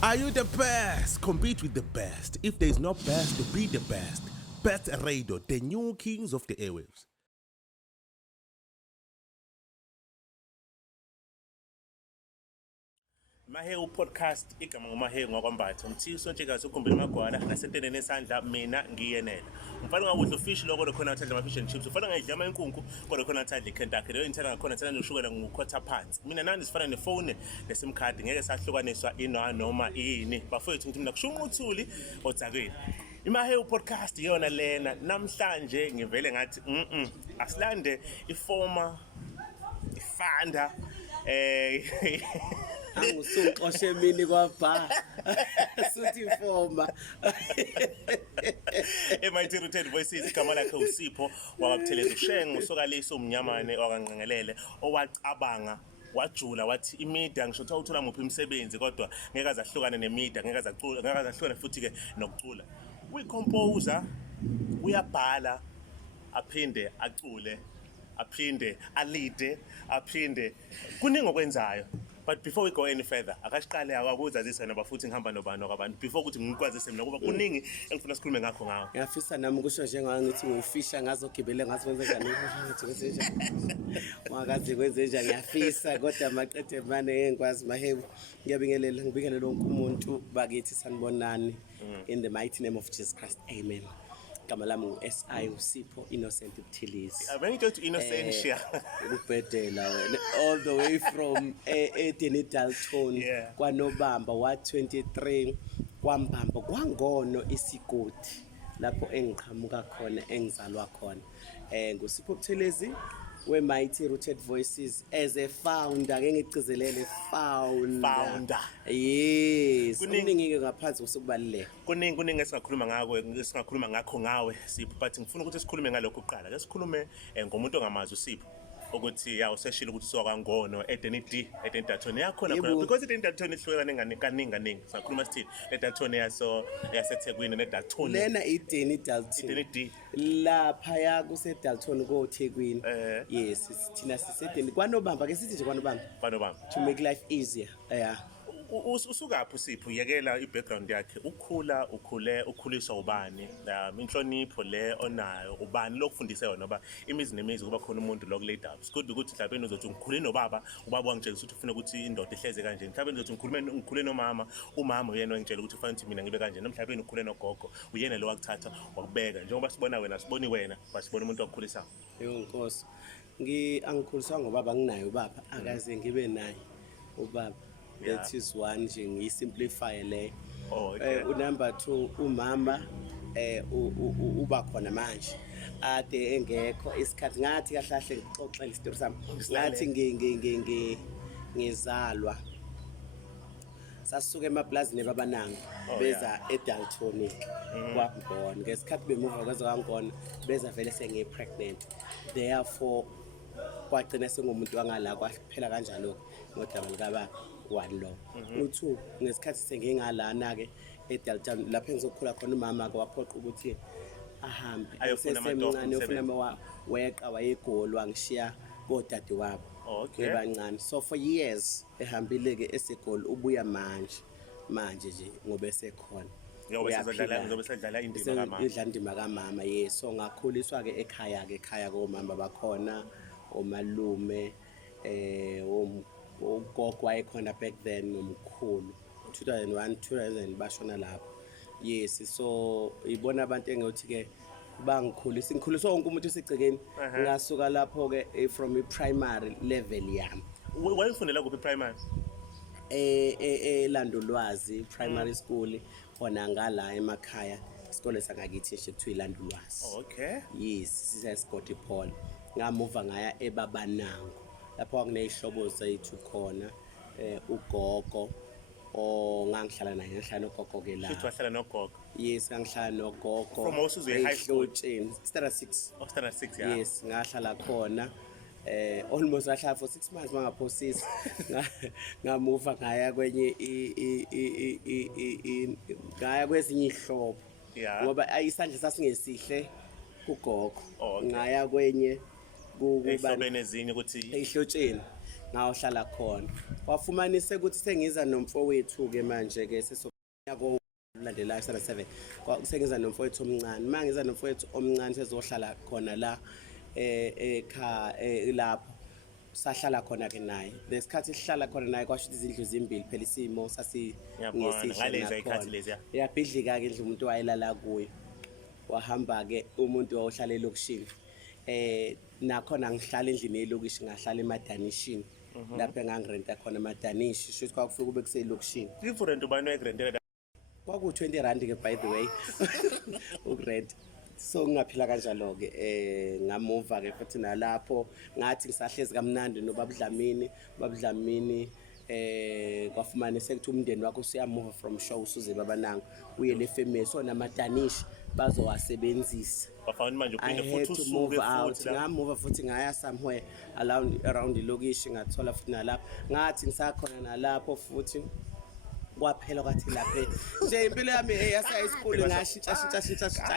Are you the best? Compete with the best. If there is no best, be the best. Best Radio, the new Kings of the Airwaves. Mahewu Podcast, igama nguMahewu Mbatha. Umthiso ntshikazi ukhumbula amagwala nasenteneni esandla mina ngiyenela. Umfana ngakudla ufish lokho khona uthanda ama fish and chips. Ufana ngayidla amayinkukhu kodwa khona uthanda iKentucky. Leyo inthela ngakhona thela noshukela ngukhotha phansi. Mina nani sifana nefone nesim card ngeke sahlukaniswa noma ini. Bafowethu ngithi mina kushunquthuli odzakeni. iMahewu Podcast yona lena namhlanje ngivele ngathi asilande ifoma ifanda Angusuxoshe mini kwabha suthi forma MIT Rooted Voices igama lakhe uSipho waButhelezi ushengo usokaliso umnyamane wakanqengelele owacabanga wajula wathi imedia ngisho ukuthi uthola muphi umsebenzi kodwa ngeke azahlukane nemedia ngeke azahlukane futhi ke nokucula uyicomposer uyabhala aphinde acule aphinde alide aphinde kuningi okwenzayo. But before we go any further, akasiqale akuzazisa nabafuthi ngihamba nobani kwabantu before ukuthi ngikwazise mina kuba kuningi engifuna sikhulume ngakho ngawo. Ngiyafisa nami ukusho njengawe ngithi ngifisha ngazogibele ngazikwenze kanjani makaze kwenze njani ngiyafisa kodwa maqede manje engikwazi Mahewu ngiyabingelela wonke umuntu bakithi sanibonani in the mighty name of Jesus Christ, amen. Igama lami ngu-S.I. uSipho Innocent Buthelezi. Bengithi Innocentia. Ubhedela wena all the way from Edeni Dalton kwaNobamba wa23 kwaMbamba kwaNgono isigodi lapho engiqhamuka khona engizalwa khona. NguSipho Buthelezi we-Mighty Rooted Voices as a founder ngengigcizelele founder. Yes. Kuningi ngaphansi usukubaluleka. Kuningi esingakhuluma ngakho ngawe Sipho, but ngifuna ukuthi sikhulume ngalokho kuqala. Ke sikhulume ngomuntu ongamazi uSipho ukuthi useshilo ukuthi sokaNgono Edeni Dalton yakhona khona because Edeni Dalton ihlukene kaningi sakhuluma sithi eDalton yaseThekwini neDalton lena Edeni Dalton lapha ya kuseDalton koThekwini. Yes thina sisedeni kwaNobamba ke sithi nje kwaNobamba to make life easier. Usukaphi uSipho yekela ibackground yakhe ukhuliswa ubani inhlonipho le onayo ubani lokufundisa yona ngoba imizi nemizi kuba khona umuntu lokulate up sikode ukuthi mhlawumbe uzothi ngikhule nobaba ubaba wangitshela ukuthi ufuna ukuthi indoda ihleze kanjeni mhlawumbe uzothi ngikhule nomama umama uyena wangitshela ukuthi ufana ukuthi mina ngibe kanjeni mhlawumbe ukhule nogogo uyena lo wakuthatha wakubeka njengoba sibona wena siboni wena basibona umuntu wakukhulisayo. Nkosi angikhuliswa ngobaba nginayo ubaba akaze ngibe naye ubaba. That is one nje ngisimplify le. Number 2 umama uba khona manje ade engekho isikhathi ngathi kahlahle ngixoxe isitori sami ngathi ngizalwa sasuka emaplazini babananga beza eDalton kwaNgono ngesikhathi bemuva kwaZangono beza vele sengipregnant therefore kwagcina sengumuntu wangala kwaphela kanjalo ngodaba likaba one lo. U2 ngesikhathi sengingalana ke eDalton lapho engizokhula khona umama ke waphoqa ukuthi ahambe sesemncane ufuna weqa wayegolwa ngishiya kodade wabo bebancane so for years ehambile ke esegoli ubuya manje nje ngoba esekhona ngizobe sedlala indima kamama yeso ngakhuliswa ke ekhaya komama bakhona omalume ugogo wayekhona back then nomkhulu 2001 bashona lapho. Yes so ibona abantu engiyothi ke ngikhuliswa wonke umuntu usegcekeni ngasuka lapho ke from i-primary level yami. Wayefundela kuphi primary? Landolwazi primary school khona ngala emakhaya isikole sangakithi nje kuthiwa iLandolwazi. Okay. Yes sisesigodi Paul ngamuva ngaya eBabanango lapho kunezihlobo zethu khona ugogo ngangihlala naye ngihlala nogogo ke la. Futhi wahlala nogogo? Yes ngihlala nogogo. From Osuze High School? Standard 6. Oh Standard 6 yeah. Yes ngahlala khona almost ahlala for 6 months mangaphosisi ngamuva ngaya kwenye ngaya kwezinye ihlobo ngoba ayisandla sasingesihle kugogo ngaya kwenye kuba nezinye ukuthi ehlotsheni ngayohlala khona. Wafumanise ukuthi sengiza nomfowethu-ke manje-ke ulandelayo 7 sengiza nomfowethu omncane. Mangiza nomfowethu omncane sezohlala khona la lapho sahlala khona ke naye. Lesikhathi sihlala khona naye kwasho izindlu zimbili phela isimo ngalezi ikhathi lezi yabhidlika ke indlu umuntu wayelala kuyo. Wahamba ke umuntu ohlala elokishini. Nakhona ngihlala endlini yelokishi ngahlala emadanishini. Lapho engangirenta khona emadanishi shothi kwakufika kube kuselokishini. Different ubani oyigrentela kwaku 20 rand ke by the way ukurent. So ngingaphila kanjalo ke ngamuva ke futhi nalapho ngathi ngisahlezi kamnandi babudlamini kwafumana sekuthi umndeni wakho usiyamuva from show usuze babananga uye le family so namadanishi bazowasebenzisa. Bafana manje uphinde futhi usuke futhi ngamuva futhi ngaya somewhere around ilokishi ngathola futhi nalapho ngathi ngisakhona nalapho futhi kwaphela kwathi lapha nje impilo yami yasa isikole ngashintsha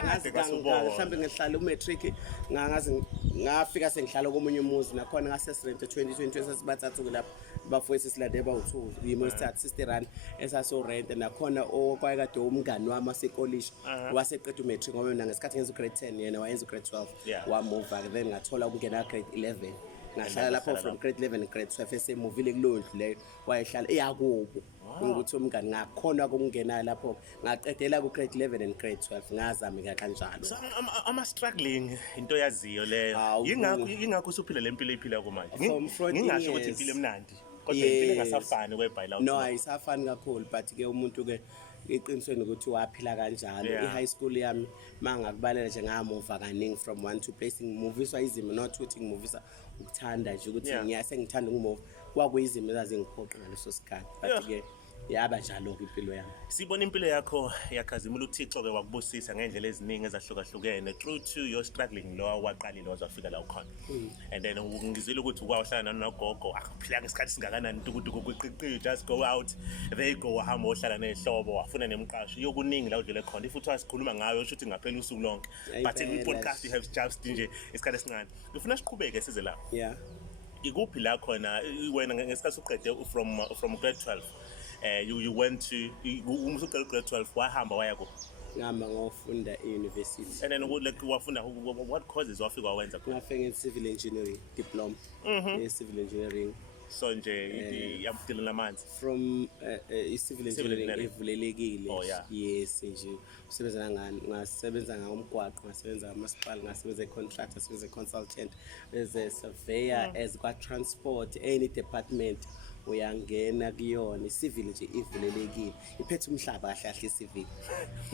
ngazi mhlambe ngihlala umatric ngazi ngafika sengihlala komunye umuzi nakhona ngasesirente 2020 sesibathathu lapho bafowethu silande bawu2 yimo isithathu 60 rand esaso rent nakhona okwakade umngani wami wasekolisi waseqeda umatric ngoba mina ngesikhathi ngenza grade 10 yena wayenza grade 12 wamova then ngathola ukungena grade 11 ngahlala lapho from grade 11 grade 12 esemuvile kuloyo ndlu leyo wayehlala eyakubo ukuthi umngani ngakhona ukungena lapho ngaqedela ku grade 11 and grade 12 ngazama kanjalo. So ama struggling into yaziyo leyo yingakho usuphila lempilo iphila kumanje ngingasho ukuthi impilo emnandi kodwa impilo engasafani kwebhayila no ayisafani kakhulu but ke umuntu ke iqinisweni ukuthi waphila kanjalo. I-high school yami mangakubalela nje ngamuva kaningi from one to place ngimuviswa izimo not ukuthi ngimuvisa ukuthanda nje ukuthi ngiyasengithanda ngumuva kwakuyizimo ezazingiphoqa ngaleso sikhathi but ke yaba njalo impilo yami. Sibona impilo yakho yakhazimula uThixo ke wakubusisa ngendlela eziningi ezahlukahlukene through to your struggling lo waqalile wazafika la ukhona and then ngizile ukuthi ukwawuhlala nogogo akuphila ngesikhathi singakanani ntukutuku kwiqiqi just go out they go hamba ohlala nezihlobo wafuna nemqasho yokuningi la udlule khona futhi wasikhuluma ngayo usho ukuthi ngaphela usuku lonke but in podcast you have just nje isikhathi esincane ufuna siqhubeke size la ikuphi la khona wena ngesikhathi uqede from grade 12 you went to umsuqela grade 12 wahamba waya ko ngihamba ngofunda e-university and then wafunda what courses wafika wawenza ngafika civil engineering diploma civil engineering so nje yamdila namanzi from civil engineering evulelekile yes nje usebenza ngani ngasebenza ngomgwaqo ngasebenza ngamasipala ngasebenza contractor ngasebenza consultant as a surveyor as kwa transport any department uyangena kuyona civil nje ivulelekile iphethe umhlaba kahle kahle civil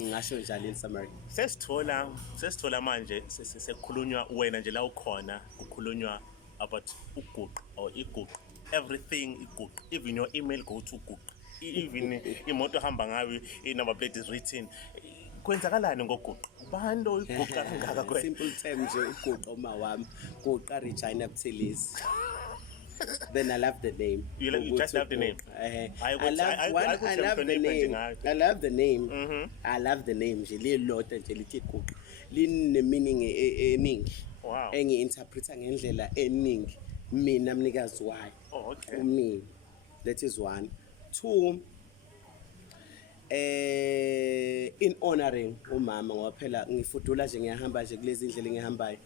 ngisho njalo in summary. Sesithola manje sekukhulunywa wena nje la ukhona kukhulunywa about uguqu or iguqu everything iguqu even your email go to guqu even imoto hamba ngayo i-number plate is written kwenzakalani ngoguqu ubani oyiguqa kangaka kwena simple term nje uguqu uma wami guqa Regina Buthelezi. Then I love the name. You just love the name. I love the name. I love the name. I love the name. Nje lilodwa nje lithi guqa. Line meaning eningi. Wow. Engi-interpreta ngendlela eningi. Mina mnikazi wayo. Oh, okay. Me. That is one. Two, in honoring umama ngoba phela ngifudula nje ngiyahamba nje kulezi indlela engihambayo.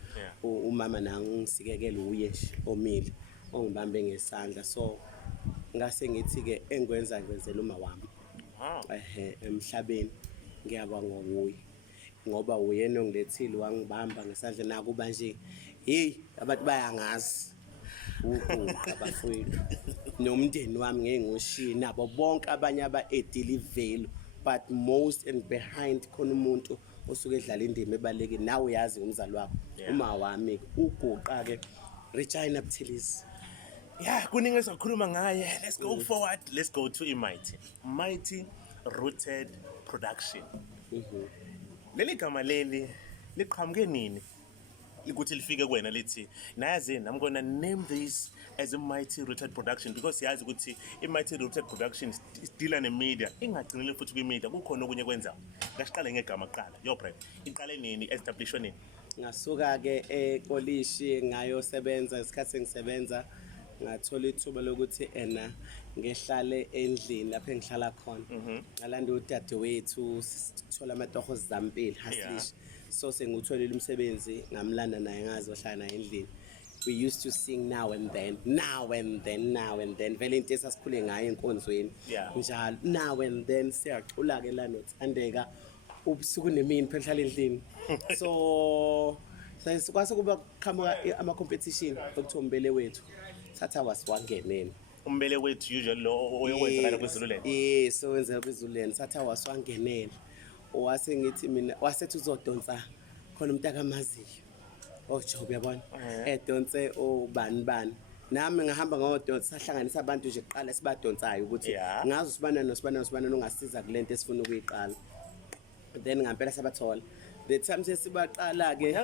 Umama nangisikekela uye nje omile. Ongibambe ngesandla so ngase ngithi ke ngwenzela uma wami emhlabeni ngiyabonga nguye ngoba uyena ongilethile wangibamba ngesandla nakuba nje abantu bayangazi uguqa bafowethu nomndeni wami ngeke ngoshiye nabo bonke abanye aba-edilivelo but most and behind khona umuntu osuke edlala indima ebalekile nawe uyazi umzali wakho uma wami uguqa ke Regina Buthelezi. Kuningi esikhuluma ngaye. Let's go forward. Let's go to Mighty Rooted Production. Leli gama leli liqhamuke nini? Ukuthi lifike kuwena lithi nayazi I'm going to name this as a Mighty Rooted Production because yazi ukuthi i-Mighty Rooted Production is deal ne-media ingagcinile futhi kwi-media kukhona okunye kwenza ngasiqale ngegama kuqala yo brand iqale nini establishwe nini ngasuka ke ekolishi ngayosebenza isikhathi sengisebenza ngathola ithuba lokuthi ngehlale endlini lapho engihlala khona ngalanda udadewethu sithola amatoho zampili haslish so sengutholile umsebenzi ngamlanda naye ngazohlala naye endlini. We used to sing now and then vele into esasikhule ngayo enkonzweni njalo now and then siyacula ke la noThandeka ubusuku nemini phela hlala endlini so kwase kuba qhamuka ama competition okuthiwa umbele wethu thatha wasiwangenene umbele wethu usually lo oyenza kweZululand so wenza kweZululand thatha wasiwangenene owase ngithi mina wasethi uzodonsa khona umuntu akamaziyo Job yabona edonse ubani nami ngahamba ngodonsa sahlanganisa abantu nje kuqala sibadonsayo ukuthi ngazi usibana nongasiza kulento esifuna ukuyiqala then ngampela sabathola the time sesibaqala ke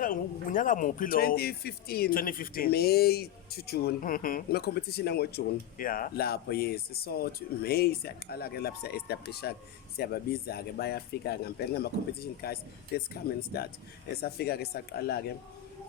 unyaka muphi lo 2015 May to June ma competition ngo June lapho so May siyaqala ke lapho siya establish siyababiza ke bayafika ngampela ngama competition guys let's come and start esafika ke saqala ke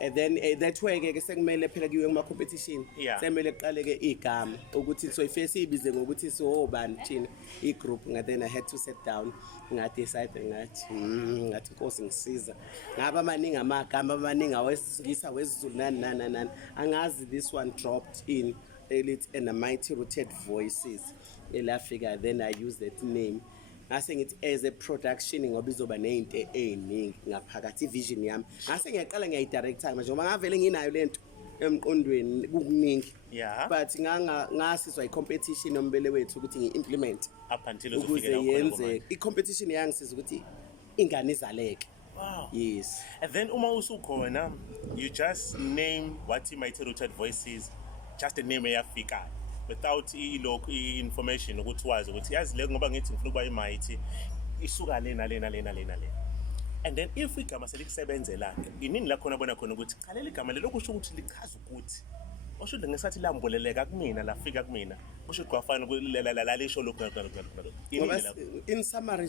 and then that way ke sekumele phela kiwe kuma competition semele kuqale ke igama ukuthi so ifese ibize ngokuthi so bani thina I group then I had to sit down ngathi decide ngathi Nkosi ngisiza ngaba maningi amagama amaningi awesingisa wesiZulu nani angazi this one dropped in elite and the mighty rooted voices elafika then I use that name ngase ngithi as a production ngoba izoba nezinto eziningi ngaphakathi vision yami ngase ngiyaqala ngiyayidirector manje ngoba ngavele nginayo lento emqondweni kuningi but ngasizwa icompetition nombele wethu ukuthi ngiimplement up until uzofika ukuze yenze icompetition yangisiza ukuthi ingane izaleke yes and then uma usukhona you just name what mighty rooted voices just a name eyafika without information ukuthi wazi ukuthi yazi le ngoba ngithi ngifuna ukuba imighty isuka lena and then if igama selikusebenzela inini la khona bona khona ukuthi cha leli gama lelo kusho ukuthi lichaza ukuthi osho ngesathi lamboleleka kumina lafika kumina kusho gwafana la lisho lokho in summary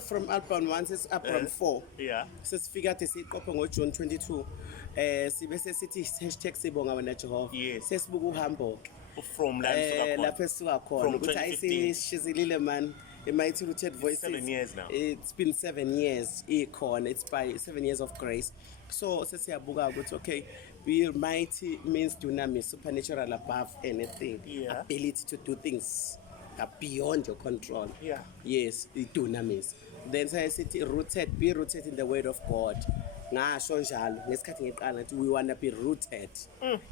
from album 1 says album 4 sesifika athi siqophe ngo June 22 sibe sesithi #sibonga wena Jehova sesibuka uhambo from lapho esuka khona ukuthi ayisishizilile man mighty rooted voices 7 years now it's been 7 years ikhona it's by 7 years of grace so sesiyabuka ukuthi okay be mighty means dunamis supernatural above anything ability to do things beyond your control yes dunamis then sithi rooted be rooted in the word of God ngasho njalo ngesikhathi ngiqala ukuthi we want to be rooted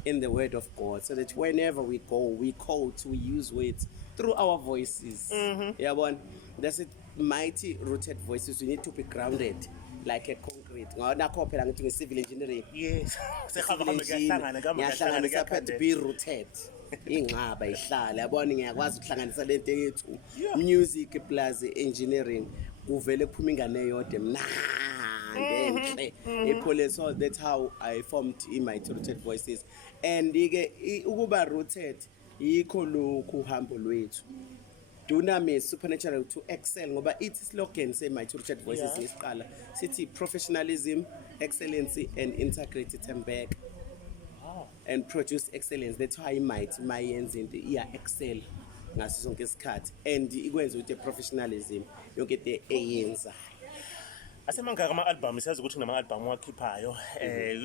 in the word of God so that whenever we go we quote we use words through our voices yabona that's it mighty rooted voices we need to be grounded like a concrete ngakho phela ngithi nge-civil engineering ngiyahlanganisa phela be rooted ingcaba ihlala yabona ngiyakwazi ukuhlanganisa lento yethu music plus engineering kuvele kuphuma ingane eyodwa mnandi enhle so that's how I formed in my rooted voices and ke ukuba rooted yikho lokhu uhambo lwethu dunamis supernatural to excel ngoba ithi slogan say my rooted voices ngesiqala sithi professionalism excellency and integrity tembeka and produce excellence that's why might mayenze into iya excel ngaso sonke isikhathi and ikwenza ukuthi professionalism yonke into eyenza asemangaka ama-album siyazi ukuthi kunama-album wakhiphayo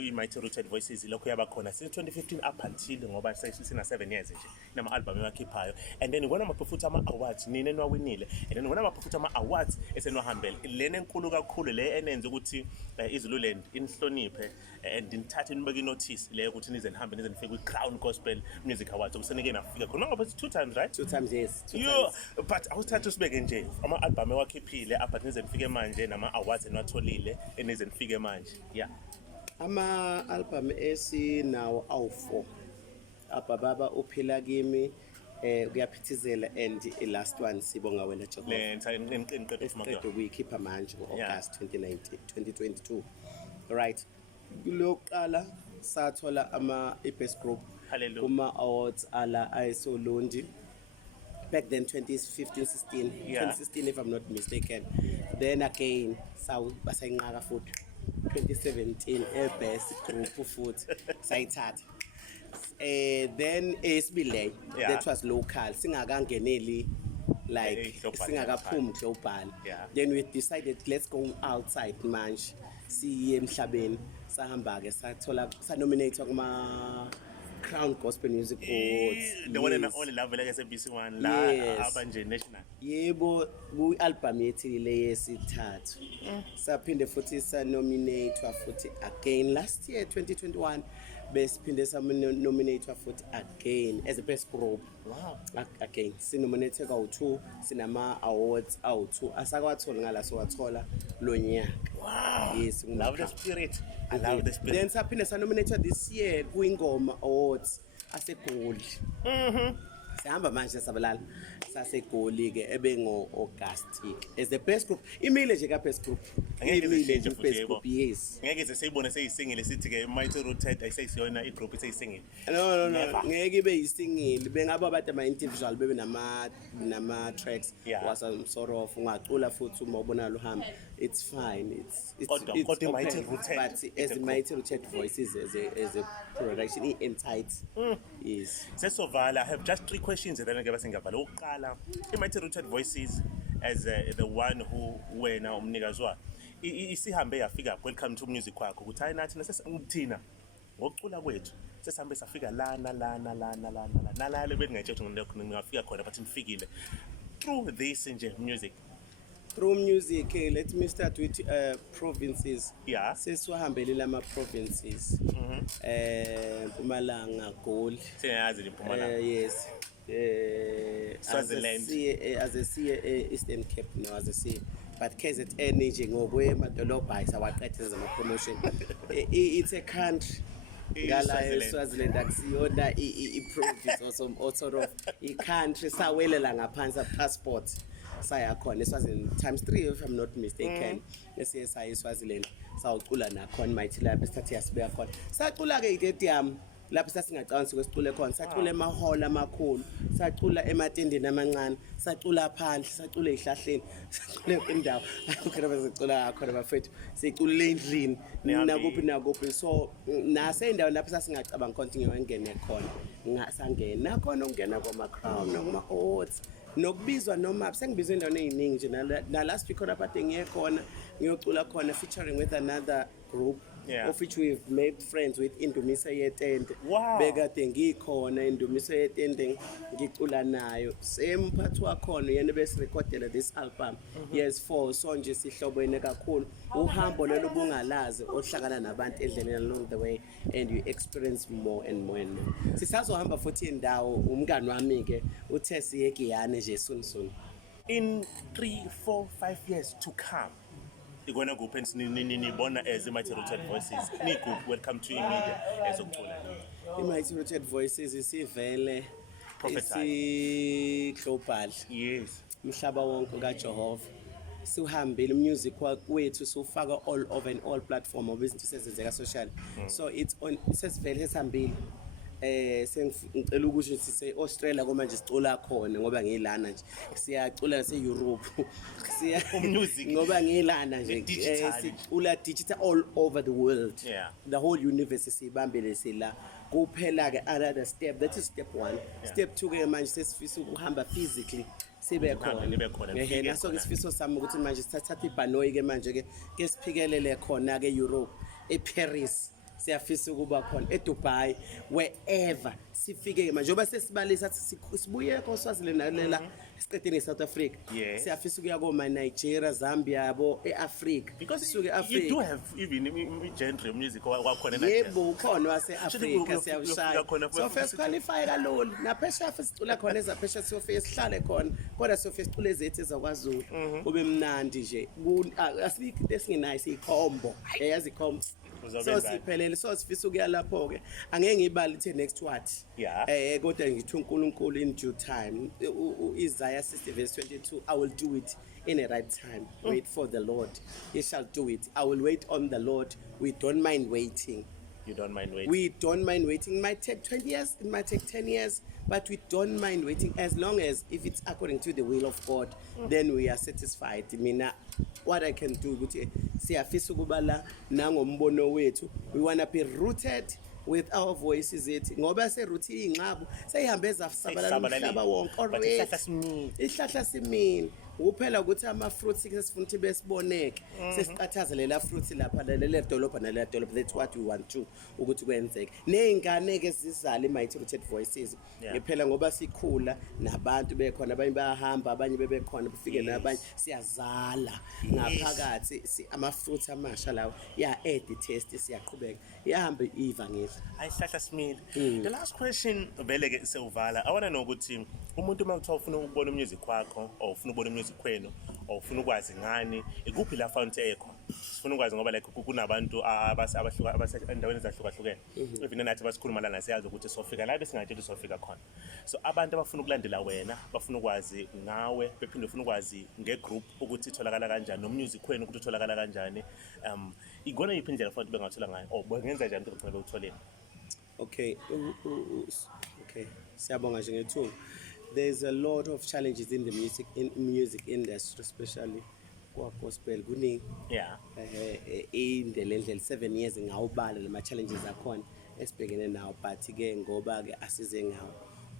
i-mighty rooted voices lokho yaba khona since 2015 up until ngoba sina 7 years nje nama-album ewakhiphayo and then ngibona amaphufutha ama-awards nini enwawinile and then ngibona amaphufutha ama-awards esenwahambele lena enkulu kakhulu le enenze ukuthi iZululand inihloniphe and nithathe nibeke inotice le ukuthi nize nihambe nize nifike kwi-Crown Gospel Music Awards okusenike nafika khona ngoba 2 times right 2 times yes but awusithathe usibeke nje ama-album ewakhiphile apha nize nifike manje nama-awards enwatholile enize nifike manje ama-album esinawo awu-4 ababa uphila kimi kuyaphithizela and last one sibonga wena Jehova ukuyikhipha manje ngo-August 2022 right kuloqala sathola i-best group kuma-awards ala ayesolundi back then 2016 if I'm not mistaken then again basayinqaka futhi 2017 best group futhi sayithatha Then esibile Yeah. that was local singakangeneli like global, singakaphumi global. Yeah. Then we decided let's go outside manje siye emhlabeni sahamba ke sathola nominated kuma Crown Gospel Music Awards. The one and Yes. only love like SABC1 Yes. la abanje national. Yebo ku-album yethu le yesithathu saphinde futhi sanominatwa futhi again last year 2021 besiphinde nominatwa futhi again as a best group. Wow. Again sinominated kawu-2 sinama awards awu-2 asakwatholi ngala sowathola lo nyaka. Wow. Yes, Love the spirit. I love the spirit. Then saphinde sanominated this year kuingoma awards asegoli. Sihamba manje sabalala sasegoli ke ebengo-August as the best group imile nje ka-best group Angeke imile zishintshe nje futhi best yebo. group yes Ngeke sesiyibone seyisingile sithi ke Mighty Rooted ayiseyisiyona igroup iseyisingile. no Never. ngeke ibe yisingile bengaba abantu ama-individual bebe nama-tracks Yeah. wasamsorof ungacula futhi uma ubonakala uhambe it's fine it's Kodwa Mighty okay. Rooted, But it's as a a group. Mighty Rooted Voices as a production i-entight yes. Sesovala, I have just 3 questions and then ngeke base ngiyavala. Oqala, iMighty Rooted Voices as the one who wena umnikazi wa. Isihambe yafika welcome to music kwakho ukuthi hayi nathi sesithina ngokucula kwethu sesihambe safika lana nalale bengayetshe ngingafika khona but nifikile through this nje music. Through music, let me start with provinces. Yeah. Sesiwahambele lama provinces. Mpumalanga, Goli. Siyazi Mpumalanga. Yes. Swaziland. As a sea Eastern Cape no as a sea. But KZN nje ngokwemadolobha ayisawaqedeza ama promotion. It's a country. Ngala Swaziland akusiyona i-province or sort of i-country sawelela ngaphansi passport. Saya khona eSwaziland ×3 if I'm not mistaken esiye saya eSwaziland sawucula nakhona Mighty lapho esithathe yasibeka khona sacula ke i-stadium lapho sasingacabanisi kwesicule khona sacula emahall amakhulu sacula ematendeni amancane sacula phandle sacula ezihlahleni sacula indawo akukho abasicula kakhona bafethu sicula endlini nakuphi so naseyindawo lapho sasingacabanga continue ngene khona ngasangena khona ungena kwama Crown noma awards nokubizwa noma sengibizwe endaweni eziningi nje na last week khona phathe ngiye khona ngiyocula khona featuring with another group of which we've made friends with Indumiso Yetende. Wow. Bekade ngikhona Indumiso Yetende ngicula nayo same phathi wakhona yena bese recordela this album yes for so nje sihlobene kakhulu uhambo lelo bungalazi ohlakana nabantu endleleni along the way and you experience more and more and more sisazohamba futhi indawo umngani wami ke uthe siyekiyane nje soon In 3, 4, 5 years to come igona group nibona as Mighty Rooted Voices ni group welcome to media ezokucula iMighty Rooted Voices isivele Prophesy. global yes umhlaba wonke kaJehova siuhambile music wethu sufaka all over and all platform obizinto sezenzeka social so it's on sesivele sesihambile sengicela ukuthi sise Australia kuma nje sicula khona ngoba ngilana nje siyacula nase-Europe music ngoba ngilana nje sicula digital all over the world the whole universe sibambele sila kuphela ke another step that is step 1 step 2 ke manje sesifisa ukuhamba physically sibe khona naso ke isifiso sami ukuthi manje sithatha ibhanoyi ke manje ke siphikelele khona ke Europe eParis siyafisa ukuba khona eDubai wherever sifike manje ngoba sesibalisa sibuye eSwaziland nalela siqedene eSouth Africa siyafisa ukuya koma Nigeria Zambia yabo eAfrica because you do have even genre music kwakhona na yebo ukhona waseAfrica siyawushaya so first qualify kaloli naphesha sicula khona ezaphesha siyofika sihlale khona kodwa siyofika sicule ezethu ezaKwaZulu kube mnandi nje asikho lesingenayo sikhombo yazi ikhombo so siphelele so sifisa ukuya lapho ke angeke ngibali the next what kodwa ngithi uNkulunkulu in due time Isaiah 60 verse 22 I will do it in a right time wait for the Lord he shall do it I will wait on the Lord we don't mind waiting. You don't mind waiting. We don't mind waiting. It might take 20 years, it might take 10 years, but we don't mind waiting as long as if it's according to the will of God, then we are satisfied. I mean, what I can do, siyafisa ukuba la nangombono wethu, we want to be rooted with our voices ethi ngoba seruthi ingxabo seyihambe zasabalala umhlaba wonke already isihlahla simini ukuphela ukuthi ama-fruits sesifuna ukuthi besiboneke sesiqathazelela fruits lapha lele dolobha nale dolobha. That's what we want to ukuthi kwenzeke ney'ngane-ke zizale i-Mighty Rooted Voices phela ngoba sikhula nabantu bekhona abanye bayahamba abanye bebekhona befike nabanye siyazala ngaphakathi ama-fruits amasha lawo ya-add i-taste siyaqhubeka yahamba ivangeli ayisihlahla simile. The last question vele-ke sewuvala I want to know ukuthi umuntu uma kuthiwa ufuna ukubona umusic wakho or ufuna ukubona umusic kwenu or ufuna ukwazi ngani ikuphi la fount ekho sifuna ukwazi ngoba like kunabantu endaweni ezahlukahlukene even nathi basikhuluma lana siyazi ukuthi sofika la bese ngathi sofika khona. So abantu abafuna ukulandela wena bafuna ukwazi ngawe bephinde ufuna ukwazi ngegroup ukuthi itholakala kanjani nomusic kwenu ukuthi utholakala kanjani igona yiphi indlela futhi bengathola ngayo or bengenza njani ukuthi bekuthole. Okay, siyabonga nje ngethuba. There's a lot of challenges in the music industry, especially kwa-gospel kuningi. Indlela 7 years ngawubala lama challenges akhona esibhekene nawo but-ke ngoba-ke asize ngawo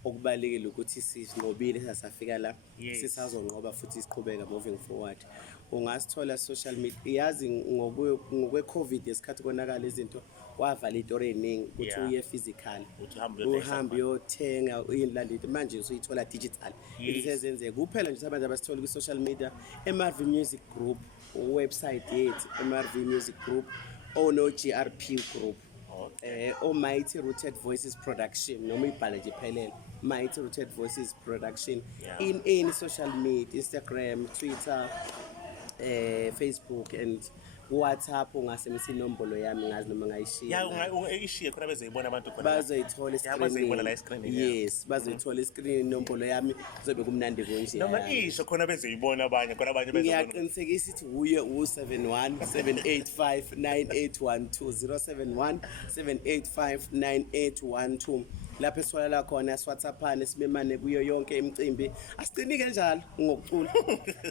okubalekile ukuthi sinqobile sasafika la sisazonqoba futhi siqhubeka moving forward. Ungasithola social media yazi ngokwe-COVID yesikhathi konakala izinto wavala itori eningi ukuthi uye physical uhambe uyothenga uyilandile manje usuyithola digital isezenzeka kuphela nje abantu abasithola kwi-social media MRV Music Group website yethu MRV Music Group no GRP Group Mighty Rooted Voices Production noma ibhala nje phelele Mighty Rooted Voices Production in any social media Instagram, Twitter, Facebook and WhatsApp. Ungasemisa inombolo yami ngazi noma ngayishiya ishiye khona bezeyibona abantu khona bazoyithola escreen. Yes bazoyithola escreen inombolo yami kuzobe kumnandi konje noma isho khona bezeyibona abanye khona abanye bezobona. Ngiyaqinisekisa ukuthi uye u71 785 9812 071 785 9812 lapho esitholela khona siwhatsappane sibemane kuyo yonke imicimbi asicinike njalo ngokucula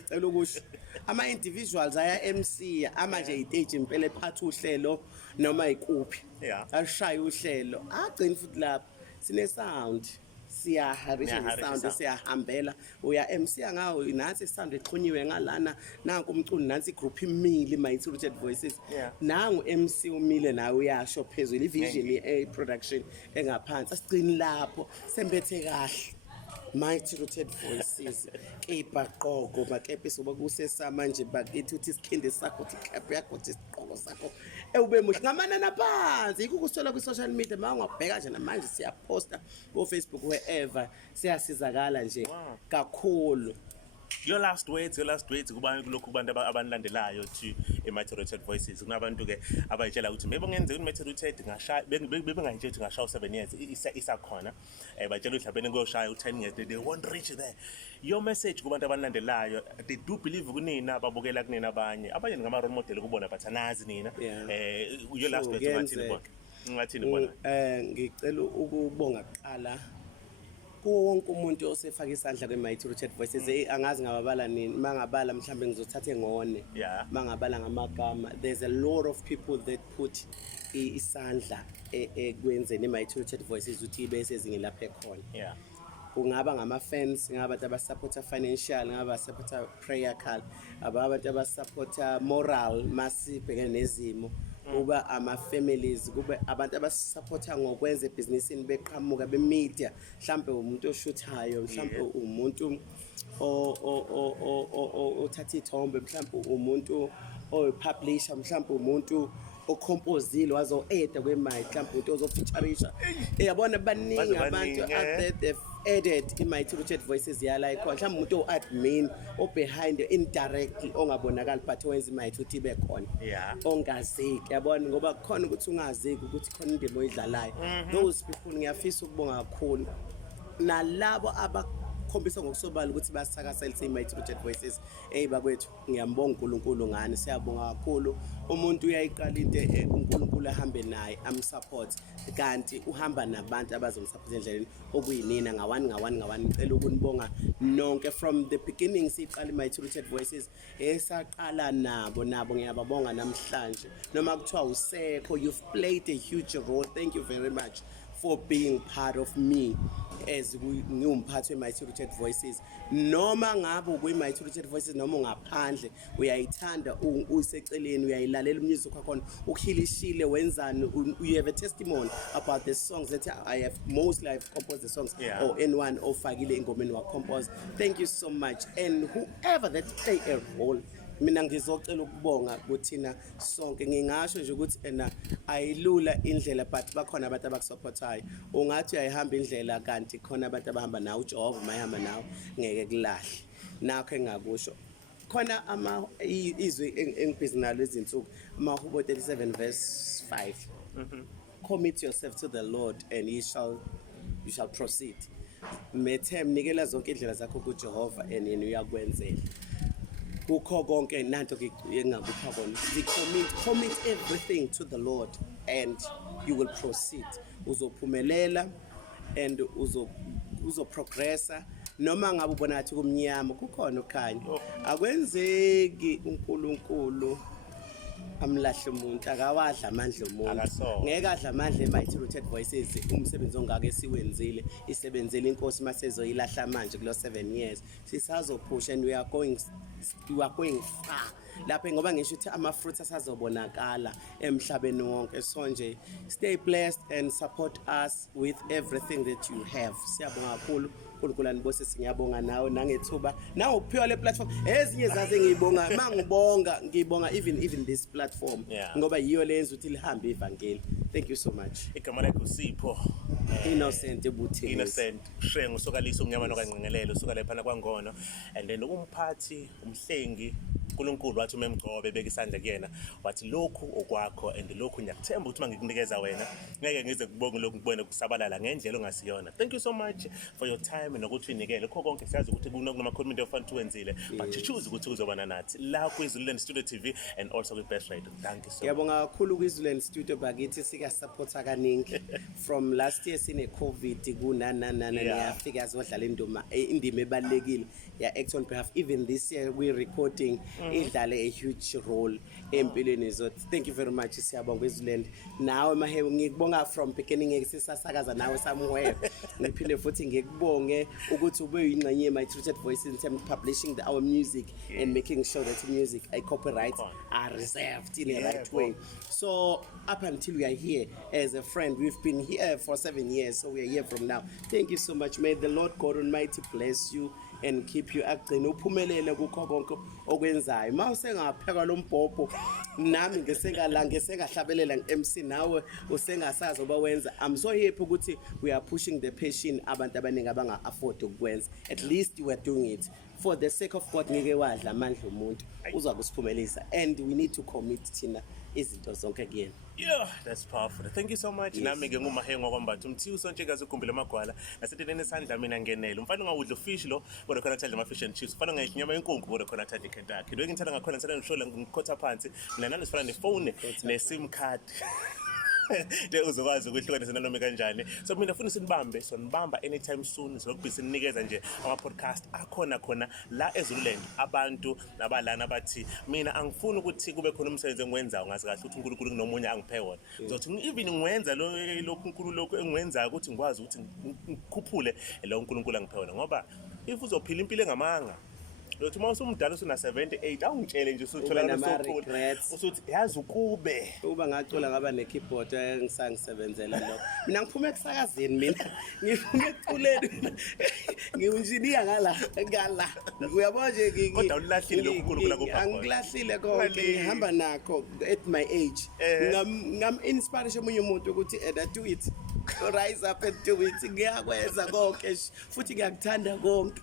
cela ukusho ama-individuals aya MC amanje iteji impela ephatha uhlelo noma ikuphi ashaya uhlelo agcina futhi lapho sine sound siyaharisha sound siyahambela uya MC ngawo nathi sound exhunyiwe ngalana nanku umculo nansi group imile Mighty Rooted Voices nangu MC umile nawe uyasho phezulu ivision production engaphansi asigcini lapho sembethe kahle Mighty Rooted Voices kebaqoko makepisi uba kusesa manje bakithi uthi isikhindi sakho uthi cap yakho uthi isiqoko sakho ewube muhle ngamanana phansi yikho kusithola ku-social media mawungabheka nje namanje siyaposta ku-Facebook wherever siyasizakala nje kakhulu. Your last words kubantu kulokhu kubantu abanilandelayo to Mighty Rooted Voices kunabantu ke abayitshela ukuthi maybe ngenze Mighty Rooted ngashaya bengayitshela ukuthi ngashaya 7 years isakhona bayitshela ukuthi labene kuyoshaya u10 years they won't reach there. Your message kubantu abanilandelayo they do believe kunina babukela kunina abanye ngama role model kubona but anazi nina your last words ngathini bona ngicela ukubonga kuqala kuwo wonke umuntu osefaka isandla kwe-Mighty Rooted Voices angazi ngababala nini mangabala mhlambe ngizothatha engone mangabala ngamagama. There's a lot of people that put isandla ekwenzeni i-Mighty Rooted Voices ukuthi ibe sezingeni lapha ekhona. Kungaba ngama-fans ngaba abantu abasupporta financial ngaba abasupporta prayercal abantu abasupporta moral masibhekene nezimo kuba ama-families kube abantu abasupporta ngokwenza ebhizinisini beqhamuka bemedia mhlawumbe umuntu oshuthayo mhlawumbe umuntu othatha ithombe mhlawumbe umuntu oyipublisher mhlawumbe umuntu ocompozile wazo-eda kwemic mhlawumbe umuntu ozofeaturisha yabona baningi abantu they've added i-Mighty Rooted Voices yala ikhona mhlawumbe umuntu o-admin o-behind indirectly ongabonakali but owenza i-Mighty ukuthi ibe khona ongazeki yabona ngoba khona ukuthi ungazeki ukuthi khona indima oyidlalayo. Those people ngiyafisa ukubonga kakhulu nalabo bayakukhombisa ngokusobala ukuthi basakasela My True Voices. Bakwethu ngiyambonga uNkulunkulu ngani, siyabonga kakhulu. Umuntu uyayiqala into uNkulunkulu ahambe naye amsupport, kanti uhamba nabantu abazomsupport endleleni okuyinina ngawani. Ngicela ukunibonga nonke from the beginning siqala My True Voices, esaqala nabo ngiyababonga namhlanje. Noma kuthiwa usekho, you've played a huge role. Thank you very much for being part of me as ngiwumphathi My True Voices. Noma ngabe My True Voices noma ungaphandle uyayithanda useceleni uyayilalela music wakhona ukhilishile wenzani, you have a testimony about the songs that I've composed the songs, or anyone ofakile ingomeni wa compose. Thank you so much, and whoever that play a role, mina ngizocela ukubonga kuthina sonke. Ngingasho nje ukuthi ayilula indlela, but bakhona abantu abakusupportayo. Ungathi uyayihamba indlela kanti khona abantu abahamba nawe, uJehova mayihamba nawe ngeke kulahle. Nakho engakusho khona izwi engibhizinalo izinsuku, Mahewu 37 verse 5. Commit yourself to the Lord and you shall proceed. Mnikela zonke indlela zakho kuJehova and yena uyakwenzela. Kukho konke nanto engakupha kona, commit everything to the Lord and you will proceed. Uzophumelela and uzoprogressa. Noma ngabe ubona ngathi kumnyama kukhona ukhanya. Akwenzeki uNkulunkulu amlahle umuntu, akawadla amandla umuntu. Ngeke adla amandla My True Voices. Umsebenzi ongaka esiwenzile isebenzele inkosi masezoyilahla manje kulo 7 years. Sisazophusha and we are going far. Lapha ngoba ngisho ukuthi ama-fruits asazobonakala emhlabeni wonke. So nje stay blessed and support us with everything that you have. Siyabonga kakhulu. uNkulunkulu anibose, singiyabonga nawe nangethuba nawe uphiwa le platform. Ezinye zaze ngiyibonga ngibonga even this platform ngoba yiyo lenza ukuthi lihambe ivangeli. Thank you so much. Igama lakho Sipho Innocent Buthelezi. Innocent Shengu sokalisa umnyama nokanqengelelo soka lephana kwangono, and then umphathi umhlengi uNkulunkulu wathi umemgcobe beka isandla kuyena wathi lokhu okwakho and lokhu ngiyakuthemba ukuthi mangikunikeza wena ngeke ngize kubonge lokhu ngibone kusabalala ngendlela ongasiyona. Thank you so much for your time nokuthi unikele kho konke. Siyazi ukuthi kunoma community ofana uwenzile, but choose ukuthi uzobana nathi la kwiZululand Studio TV and also with Best Radio. Thank you so much. Ngiyabonga kakhulu kwiZululand Studio bakithi sika support kaningi from last year sine COVID kunanana yafika azodlala indima ebalekile ya act on behalf. Even this year we recording idlale a huge role empilweni zethu. Thank you very much. Siyabonga kwiZululand. Nawe Mahewu ngikubonga from beginning eksisasakaza nawe somewhere. Ngiphinde futhi ngikubonge ukuthi ube yingxenye My True Voices in terms of publishing our music and making sure that music copyrights are reserved in the right way. So up until we are here as a friend, we've been here for 7 years, so we are here from now. Thank you so much. May the Lord God Almighty bless you and keep you agcine uphumelele kukho konke okwenzayo. Mawusengapheka lo mbhobho nami ngesengahlabelela ngeMC nawe usengasazi obawenza. I'm so happy ukuthi we are pushing the passion abantu abaningi abanga afford ukwenza. At least you are doing it for the sake of God. Ngeke wadla amandla umuntu uzakusiphumelisa, and we need to commit thina izinto zonke kuyena. Yeah, that's powerful. Thank you so much. Nami ke nguMahewu Mbatha umthiyo sonke azigumbile amagwala nasetheneni isandla mina ngenele. Umfana ungawudla fish lo kodwa khona athanda ama fish and chips. Ufana ngayidla inyama yenkunku kodwa khona athanda iKentucky. Lo ngithanda ngakhona ngithanda ngishola ngikhotha phansi. Mina nami sifana nephone neSIM card. De uzokwazi ukwehlukanisa nalome kanjani. So mina ufuna sinibambe, sonibamba anytime soon. Sizokubisa sinikeza nje ama podcast akhona la eZululand. Abantu nabalana bathi mina angifuni ukuthi kube khona umsebenzi engiwenzayo ngazi kahle ukuthi uNkulunkulu kunomunye angiphe wona. Ngizothi even ngiwenza lokhu uNkulunkulu lokhu engiwenzayo ukuthi ngikwazi ukuthi ngikhuphule lo uNkulunkulu angiphe wona, ngoba if uzophila impilo engamanga uthi mawusumdala usuna 78 awungitshele nje usuthola nosokhula usuthi yazi ukube uba ngacula ngaba nekeyboard engisangisebenzela lo. Mina ngiphume ekusakazeni, mina ngiphume eculeni ngiunjiniya ngala uyabona nje kodwa ulahlile lokhu uNkulunkulu akupha. Angilahlile konke, ngihamba nakho at my age. Ngam inspiration omunye umuntu ukuthi do it, rise up and do it. Ngiyakwenza konke futhi ngiyakuthanda konke.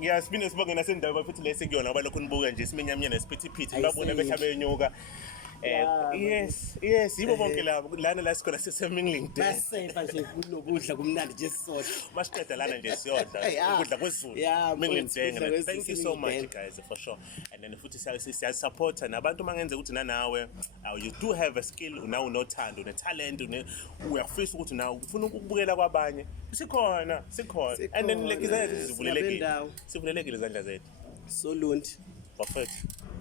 Ngiyasibina sibonge nasendaba futhi lese kuyona ngoba lokho nibuka nje isimenyamnya nesiphithiphithi babona behlabe enyuka. Yes yibo bonke labo lana la sikhona sisemingling day basefa nje kunokudla kumnandi nje sisodwa masiqeda lana nje siyodla Yeah. ukudla kwesiZulu Yeah, mingling mfowethu, day ukudla and kwesiZulu, thank you so mingling much day. guys for sure and then futhi siyasupporta nabantu mangenze ukuthi nanawe you do have a skill unawo unothando unetalent uyafisa ukuthi nawe ufuna ukubukela kwabanye sikhona and then like izandla sivulelekile izandla zethu Solundi bafethu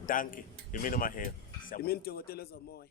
danki yimina Mahewu imini dokotela zomoya